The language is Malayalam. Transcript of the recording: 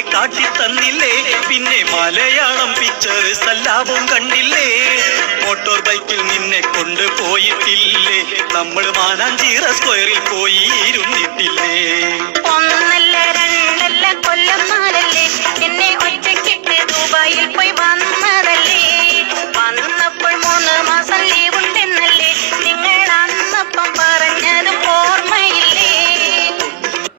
നിന്നെ കാട്ടിത്തന്നില്ലേ? പിന്നെ മലയാളം പിക്ചേഴ്സ് എല്ലാവും കണ്ടില്ലേ? മോട്ടോർ ബൈക്കിൽ നിന്നെ കൊണ്ടുപോയിട്ടില്ലേ? നമ്മൾ മാനാഞ്ചിറ സ്ക്വയറിൽ പോയി ഇരുന്നിട്ടില്ലേ?